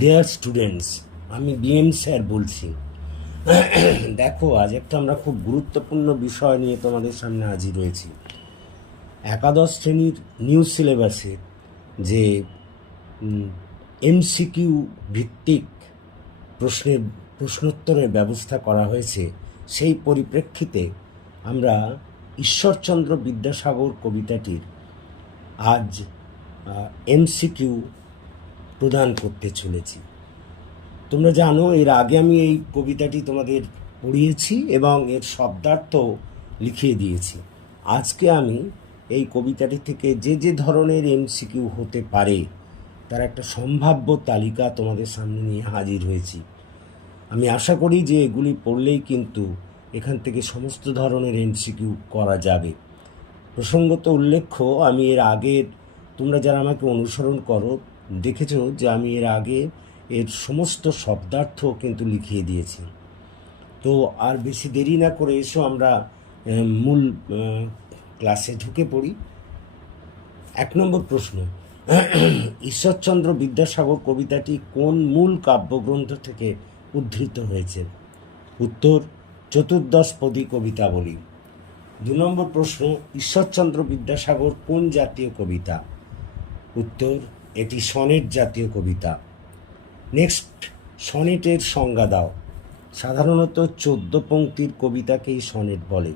Deer students আমি BM sir বলছি। দেখো, আজ একটা আমরা খুব গুরুত্বপূর্ণ বিষয় নিয়ে তোমাদের সামনে হাজির হয়েছি। একাদশ শ্রেণির নিউ সিলেবাসে যে এমসিকিউ ভিত্তিক প্রশ্নের, প্রশ্নোত্তরের ব্যবস্থা করা হয়েছে, সেই পরিপ্রেক্ষিতে আমরা ঈশ্বরচন্দ্র বিদ্যাসাগর কবিতাটির আজ এমসিকিউ প্রদান করতে চলেছি। তোমরা জানো, এর আগে আমি এই কবিতাটি তোমাদের পড়িয়েছি এবং এর শব্দার্থ লিখিয়ে দিয়েছি। আজকে আমি এই কবিতাটি থেকে যে যে ধরনের এমসিকিউ হতে পারে, তার একটা সম্ভাব্য তালিকা তোমাদের সামনে নিয়ে হাজির হয়েছি। আমি আশা করি যে এগুলি পড়লেই কিন্তু এখান থেকে সমস্ত ধরনের এমসিকিউ করা যাবে। প্রসঙ্গত উল্লেখ্য, আমি এর আগের তোমরা যারা আমাকে অনুসরণ করো দেখেছ যে আমি এর আগে এর সমস্ত শব্দার্থ কিন্তু লিখিয়ে দিয়েছি। তো আর বেশি দেরি না করে এসো, আমরা মূল ক্লাসে ঢুকে পড়ি। এক নম্বর প্রশ্ন, ঈশ্বরচন্দ্র বিদ্যাসাগর কবিতাটি কোন মূল কাব্যগ্রন্থ থেকে উদ্ধৃত হয়েছে? উত্তর চতুর্দশপদী কবিতাবলী দু নম্বর প্রশ্ন, ঈশ্বরচন্দ্র বিদ্যাসাগর কোন জাতীয় কবিতা? উত্তর এটি সনেট জাতীয় কবিতা। নেক্সট সনেটের সংজ্ঞা দাও। সাধারণত চোদ্দ পংক্তির কবিতাকেই সনেট বলে।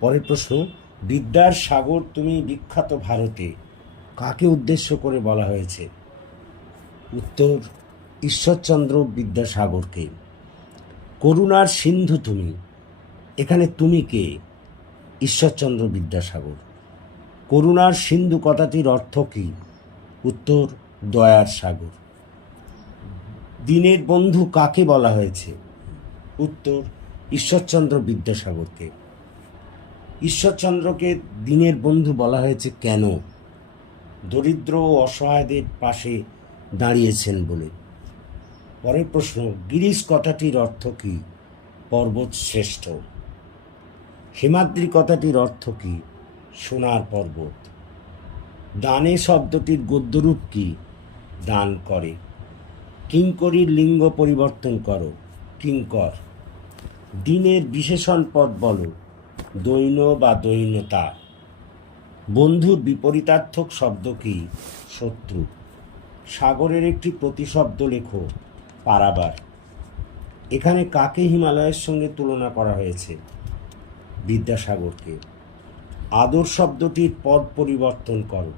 পরের প্রশ্ন, বিদ্যার সাগর তুমি বিখ্যাত ভারতে, কাকে উদ্দেশ্য করে বলা হয়েছে? উত্তর, ঈশ্বরচন্দ্র বিদ্যাসাগরকে। করুণার সিন্ধু তুমি, এখানে তুমি কে? ঈশ্বরচন্দ্র বিদ্যাসাগর। করুণার সিন্ধু কথাটির অর্থ কী? উত্তর, দয়ার সাগর। দিনের বন্ধু কাকে বলা হয়েছে? উত্তর, ঈশ্বরচন্দ্র বিদ্যাসাগরকে। ঈশ্বরচন্দ্রকে দিনের বন্ধু বলা হয়েছে কেন? দরিদ্র ও অসহায়দের পাশে দাঁড়িয়েছেন বলে। পরের প্রশ্ন, গিরিশ কথাটির অর্থ কী? পর্বত শ্রেষ্ঠ। হিমাদ্রি কথাটির অর্থ কী? সোনার পর্বত। দানে শব্দটির গদ্যরূপ কি? দান করে। কিঙ্করীর লিঙ্গ পরিবর্তন করো। কিঙ্কর। দিনের বিশেষণ পদ বলো। দৈন বা দৈন্যতা। বন্ধুর বিপরীতার্থক শব্দ কি? শত্রু। সাগরের একটি প্রতিশব্দ লেখো, পারাবার। এখানে কাকে হিমালয়ের সঙ্গে তুলনা করা হয়েছে? বিদ্যাসাগরকে। আদর শব্দটির পদ পরিবর্তন করো।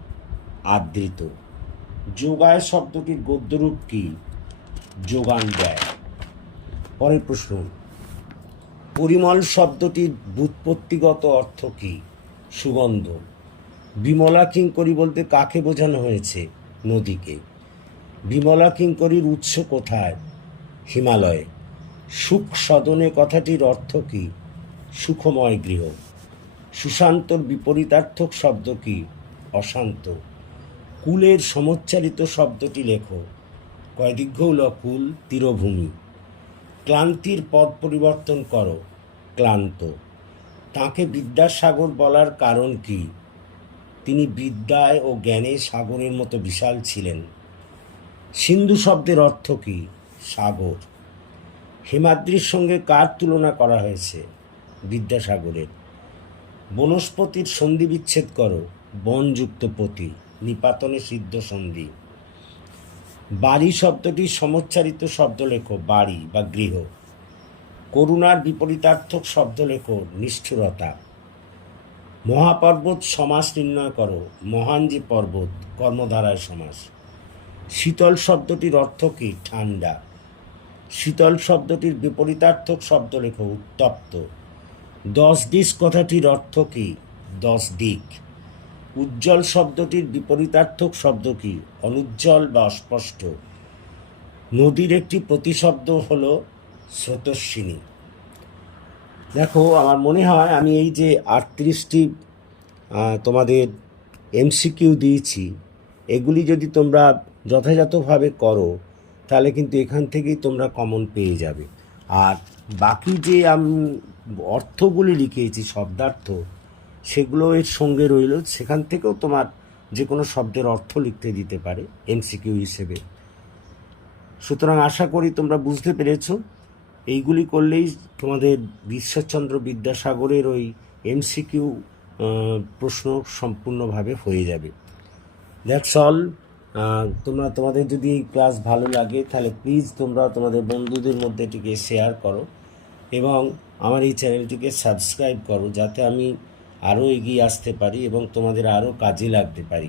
আদৃত। যোগায় শব্দটির গদ্যরূপ কি? যোগান দেয়। পরের প্রশ্ন, পরিমল শব্দটির ব্যুৎপত্তিগত অর্থ কি? সুগন্ধ। বিমলা কিঙ্করি বলতে কাকে বোঝানো হয়েছে? নদীকে। বিমলা কিঙ্করির উৎস কোথায়? হিমালয়ে। সুখ সদনে কথাটির অর্থ কি? সুখময় গৃহ। সুশান্তর বিপরীতার্থক শব্দ কি? অশান্ত। কুলের সমচ্চারিত শব্দটি লেখো। কয়দীর্ঘ হল কুল তীরভূমি। ক্লান্তির পদ পরিবর্তন করো, ক্লান্ত। তাকে বিদ্যাসাগর বলার কারণ কি? তিনি বিদ্যায় ও জ্ঞানে সাগরের মতো বিশাল ছিলেন। সিন্ধু শব্দের অর্থ কি? সাগর। হিমাদ্রির সঙ্গে কার তুলনা করা হয়েছে? বিদ্যাসাগরের। বনস্পতির সন্ধি বিচ্ছেদ করো, বনযুক্ত পতি। নিপাতনে সিদ্ধ সন্ধি। বাড়ি শব্দটি সমচ্চারিত শব্দ লেখো বাড়ি বা গৃহ। করুণার বিপরীতার্থক শব্দ লেখো নিষ্ঠুরতা। মহাপর্বত সমাস নির্ণয় করো, মহান যে পর্বত, কর্মধারায় সমাস। শীতল শব্দটির অর্থ কি? ঠান্ডা। শীতল শব্দটির বিপরীতার্থক শব্দ লেখো উত্তপ্ত। দশ দিশ কথাটির অর্থ কি? দশ দিক। উজ্জ্বল শব্দটির বিপরীতার্থক শব্দ কি? অনুজ্জ্বল বা অস্পষ্ট? নদীর একটি প্রতিশব্দ হল স্রোতস্বিনী। দেখো, আমার মনে হয় আমি এই যে আটত্রিশটি তোমাদের এমসিকিউ দিয়েছি, এগুলি যদি তোমরা যথাযথভাবে করো, তাহলে কিন্তু এখান থেকেই তোমরা কমন পেয়ে যাবে। আর বাকি যে আমি অর্থগুলি লিখেছি, শব্দার্থ সেগুলো এর সঙ্গে রইল। সেখান থেকেও তোমার যে কোনো শব্দের অর্থ লিখতে দিতে পারে এমসিকিউ হিসেবে। সুতরাং আশা করি তোমরা বুঝতে পেরেছ। এইগুলি করলেই তোমাদের ঈশ্বরচন্দ্র বিদ্যাসাগরের ওই এমসিকিউ প্রশ্ন সম্পূর্ণভাবে হয়ে যাবে। দ্যাটস অল তোমরা, তোমাদের যদি এই ক্লাস ভালো লাগে, তাহলে প্লিজ তোমরা তোমাদের বন্ধুদের মধ্যে এটিকে শেয়ার করো এবং আমার এই চ্যানেলটিকে সাবস্ক্রাইব করো, যাতে আমি আরও এগিয়ে আসতে পারি এবং তোমাদের আরও কাজে লাগতে পারি।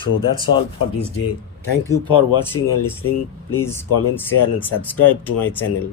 So that's all for this day thank you for watching and listening please comment share and subscribe to my channel